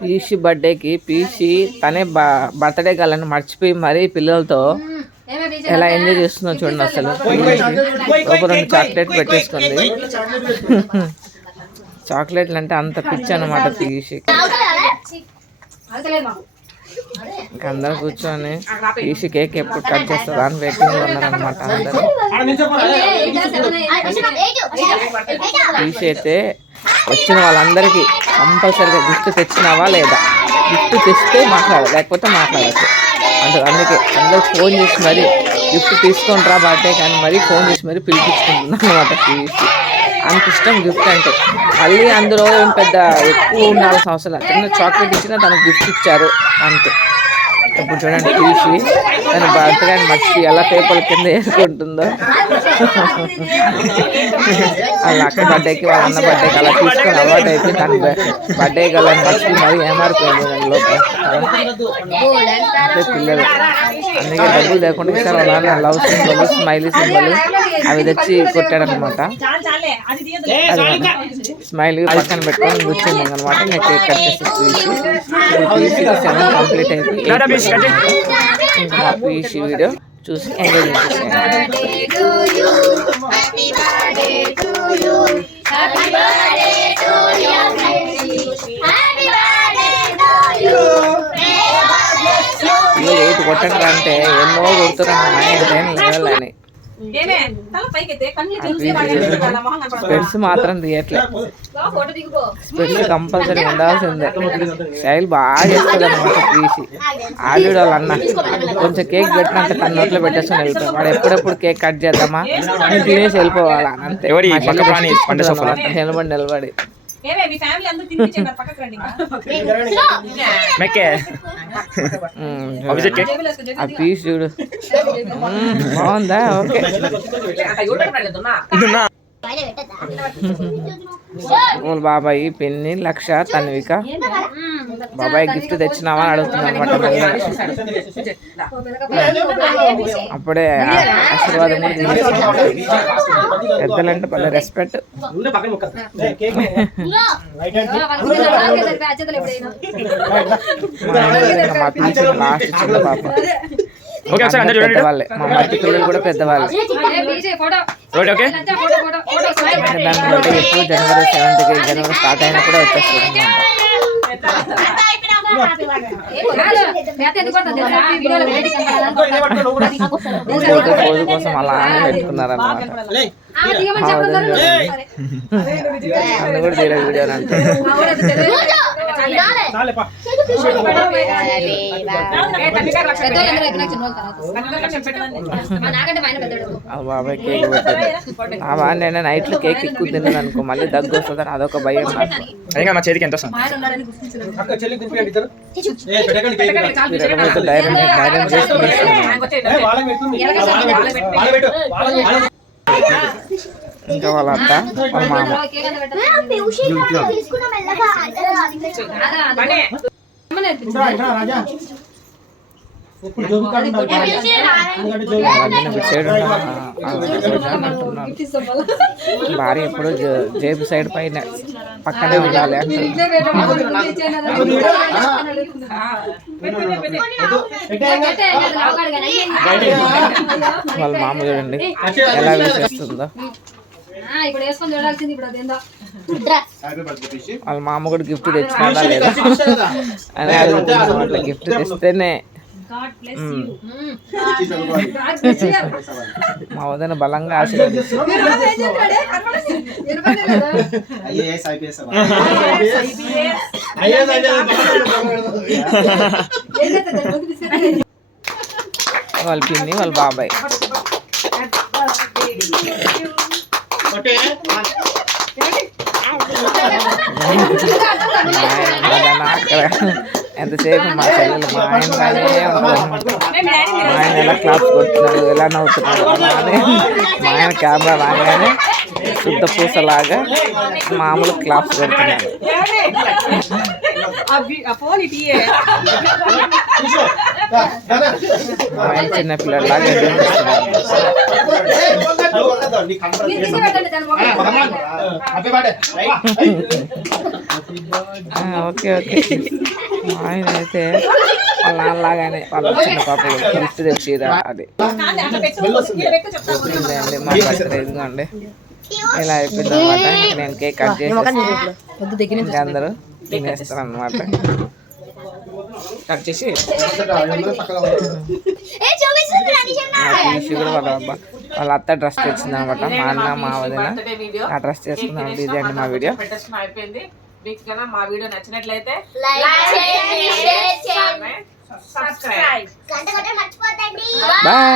పీషి బర్త్డేకి పీషి తనే బర్త్డే కాలని మర్చిపోయి మరీ పిల్లలతో ఎలా ఎంజాయ్ చేస్తుందో చూడండి. అసలు ఒక 2 చాక్లెట్ పెట్టేసుకుంది. చాక్లెట్లు అంటే అంత పిచ్చి అనమాట పీషి. ఇంకా అందరు కూర్చొని పీషి కేక్ ఎప్పుడు కట్ చేస్తుందా అని వెయిటింగ్ ఉన్నారనమాట అందరూ. పీషి అయితే వచ్చిన వాళ్ళందరికీ కంపల్సరీగా గిఫ్ట్ తెచ్చినావా లేదా, గిఫ్ట్ తెస్తే మాట్లాడాలి, లేకపోతే మాట్లాడచ్చు అంటే. అందుకే అందరూ ఫోన్ చేసి మరీ గిఫ్ట్ తీసుకొని రా బర్త్డే కానీ మరీ ఫోన్ చేసి మరీ పిలిపించుకుంటున్నాను అనమాట పీషి. అంత ఇష్టం గిఫ్ట్ అంటే. మళ్ళీ అందులో ఏం పెద్ద ఎక్కువ ఉండాల్సిన అవసరం, చిన్న చాక్లెట్ ఇచ్చినా తనకు గిఫ్ట్ ఇచ్చారు అంతే. ఇప్పుడు చూడండి పీషి తన బర్త్డే మర్చి ఎలా పేపర్ల కింద వేసుకుంటుందో. వాళ్ళ అక్క బర్త్డేకి వాళ్ళ అన్న బర్త్డేకి అలా తీసుకొని అలవాటు అయిపోయి తన బర్త్డే గలని మర్చి మరీ ఏమారిపోయింది లోపల పిల్లలు. అందుకే డబ్బులు లేకుండా ఇస్తారు వాళ్ళ లవ్ సింబల్, స్మైలీ సింబల్ అవి తెచ్చి కొట్టాడనమాట. స్మైలీ పక్కన పెట్టుకొని కూర్చుంది అనమాట. ఇంకా కేక్ కట్ చేసి పీసీ 7 కంప్లీట్ అయిపోయి ఇంకా మా పీసీ వీడియో చూసి ఎంజాయ్ చేసేసాను. ఎయిట్ కొట్టండి అంటే ఎన్నో కొడుతున్నాను 9, 10 లెవెల్ అని. స్పెట్స్ మాత్రం తీయట్లేదు. స్పెట్స్ కంపల్సరీ ఉండాల్సిందే. స్టైల్ బాగా చేస్తుంది అనమాట పీసి. ఆల్రెడీ వాళ్ళ అన్న కొంచెం కేక్ పెట్టినంత తన నోట్లో పెట్టేసుకొని వెళ్తాం. వాడు ఎప్పుడెప్పుడు కేక్ కట్ చేద్దామా నేను తినేసి వెళ్ళిపోవాలా అంతే. నిలబడి ఆ పీస్ చూడు బాగుందా? ఓకే వాళ్ళ బాబాయ్ పిన్ని లక్ష తన్విక బాబాయ్ గిఫ్ట్ తెచ్చినావా అని అడుగుతుంది అనమాట. అప్పుడే ఆశీర్వాదం కూడా తీసుకున్నాం. పెద్దలంటే పల్లె రెస్పెక్ట్. మా పీచిన లాస్ట్ ఇచ్చింది పాప. పెద్దవాళ్ళే, మా మట్టి పిల్లలు కూడా పెద్దవాళ్ళే. దాని బట్టి ఎప్పుడు జనవరి 7కి జనవరి స్టార్ట్ అయినప్పుడే వచ్చేస్తుంది రోజు కోసం అలా పెట్టుకున్నారన్నమాట. అది కూడా తీరే వీడియో అంటే బాబాయ్ కేక్ పెట్టారు. నేను నైట్లో కేక్ ఎక్కువ తిన్నాను అనుకో మళ్ళీ దగ్గు వస్తుందని అదొక భయం. మా చేతికి ఎంత వస్తుంది ధైర్యం చేసుకుని ఇంకా వాళ్ళ అత్త వాళ్ళ మామ భార్య ఎప్పుడు జేబు సైడ్ పైన పక్కనే ఉండాలి వాళ్ళ మామ చూడండి ఎలా వేసేస్తుందో. వాళ్ళ మామ కూడా గిఫ్ట్ తెచ్చినా లేదా అని అడుగుతున్నా. గిఫ్ట్ తెస్తేనే మా వదిన బలంగా ఆశీర్వదిస్తుంది. వాళ్ళ పిన్ని వాళ్ళ బాబాయ్ ఎంతసేపు మా చెల్లెలు మా ఆయన బాగానే ఉంటారు. మా ఆయన ఎలా క్లాప్స్ కొడుతున్నాడు, ఎలా నవ్వుతున్నాడు అలానే మా ఆయన కెమెరా రాగానే శుద్ధ పూసలాగా మామూలు క్లాప్స్ కొడుతున్నాడు. మా ఆయన చిన్నపిల్లలాగా ఓకే ఓకే. ఆయన అయితే వాళ్ళ నాన్నలాగానే వాళ్ళ చిన్న పాపలు గిఫ్ట్ తెచ్చిరా అది ఇదండి మా బర్త్డే. ఇదిగోండి ఇలా అయిపోయింది అనమాట. ఇంకా నేను కేక్ కట్ చేసి ఇంకా అందరూ తినేస్తారు అనమాట. కట్ చేసి కూడా వాళ్ళ అత్త డ్రెస్ తెచ్చింది అనమాట. మా అన్న మా వదిన ఆ డ్రెస్ చేసుకున్నాం. ఇది అండి మా వీడియో. అయిపోయింది. మీకు కన్నా మా వీడియో నచ్చినట్లయితే సబ్స్క్రైబ్. బాయ్.